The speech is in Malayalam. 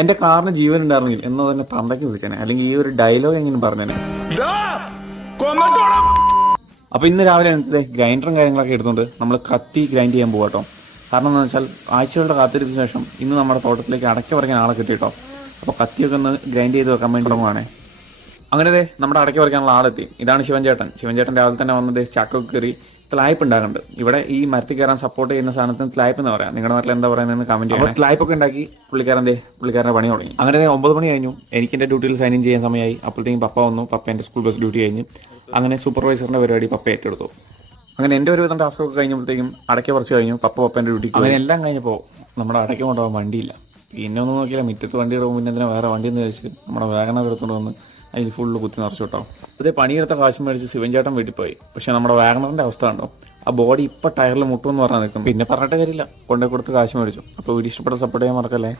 എന്റെ കാറിന് ജീവൻ ഉണ്ടായിരുന്നില്ല എന്ന് തന്നെ തന്തയ്ക്ക് വിളിച്ചേനെ, അല്ലെങ്കിൽ ഈ ഒരു ഡയലോഗ് എങ്ങനെ പറഞ്ഞേനെ. അപ്പൊ ഇന്ന് രാവിലെ ഗ്രൈൻഡറും കാര്യങ്ങളൊക്കെ എടുത്തുകൊണ്ട് നമ്മൾ കത്തി ഗ്രൈൻഡ് ചെയ്യാൻ പോകാട്ടോ. കാരണം എന്താണെന്ന് വെച്ചാൽ ആഴ്ചകളുടെ കാത്തിരിപ്പിന് ശേഷം ഇന്ന് നമ്മുടെ തോട്ടത്തിലേക്ക് അടയ്ക്ക പറിക്കാൻ ആളെ കിട്ടിയിട്ടോ. അപ്പോൾ കത്തിയൊക്കെ ഒന്ന് ഗ്രൈൻഡ് ചെയ്ത് വെക്കാൻ വേണ്ടി തുടങ്ങുവാണേ. അങ്ങനെ നമ്മുടെ അടയ്ക്ക പറിക്കാനുള്ള ആളെത്തി. ഇതാണ് ശിവൻചേട്ടൻ. ശിവൻചേട്ടൻ രാവിലെ തന്നെ വന്നത് ചാക്കൊക്കെ കയറി ത്ലായ്പ് ഉണ്ടാകുന്നുണ്ട്. ഇവിടെ ഈ മരത്തിൽ കയറാൻ സപ്പോർട്ട് ചെയ്യുന്ന സാധനത്തിന് ത്ലായ്പ് എന്ന് പറയാം. നിങ്ങളുടെ നാട്ടിൽ എന്താ പറയുന്നത് കമന്റ് ചെയ്യാം. ത്ലായ്പൊക്കെ ഉണ്ടാക്കി പുള്ളിക്കാരൻ്റെ പണി തുടങ്ങി. അങ്ങനെ 9 മണി കഴിഞ്ഞു. എനിക്ക് എൻ്റെ ഡ്യൂട്ടിയിൽ സൈൻ ഇൻ ചെയ്യാൻ സമയമായി. അപ്പോഴത്തേക്കും പപ്പ വന്നു. പപ്പ എൻ്റെ സ്കൂൾ ബസ് ഡ്യൂട്ടി കഴിഞ്ഞ് അങ്ങനെ സൂപ്പർവൈസറിൻ്റെ പരിപാടി പപ്പ ഏറ്റെടുത്തു. അങ്ങനെ എൻ്റെ ഒരു വിധം ടാസ്കൊക്കെ കഴിഞ്ഞപ്പോഴത്തേക്കും അടയ്ക്ക പറിച്ച് കഴിഞ്ഞു. പപ്പേൻ്റെ ഡ്യൂട്ടിക്ക് അങ്ങനെ എല്ലാം കഴിഞ്ഞപ്പോൾ നമ്മുടെ അടയ്ക്ക കൊണ്ടുപോകാൻ വണ്ടിയില്ല. പിന്നെ ഒന്നും നോക്കിയില്ല, മുറ്റത്ത് വണ്ടി ഇടുമ്പോൾ പിന്നെ എന്തിനാ വേറെ വണ്ടി എന്ന് വെച്ച് നമ്മുടെ വാഗണർ എടുത്തുകൊണ്ട് വന്ന് അതിൽ ഫുള്ള് കുത്തി നിറച്ചു കേട്ടോ. അതേ പണിയെടുത്ത കാശ് മേടിച്ച് ശിവൻചേട്ടൻ വീട്ടിൽ പോയി. പക്ഷെ നമ്മുടെ വാഗണറിന്റെ അവസ്ഥ കണ്ടോ, ആ ബോഡി ഇപ്പൊ ടയറിൽ മുട്ടുമെന്ന് പറഞ്ഞാൽ നിൽക്കും. പിന്നെ പറഞ്ഞിട്ട് കാര്യമില്ല, കൊണ്ടേ കൊടുത്ത് കാശ് മേടിച്ചു. അപ്പോൾ വീഡിയോ ഇഷ്ടപ്പെട്ട സപ്പോർട്ട് ചെയ്യാൻ മറക്കല്ലേ.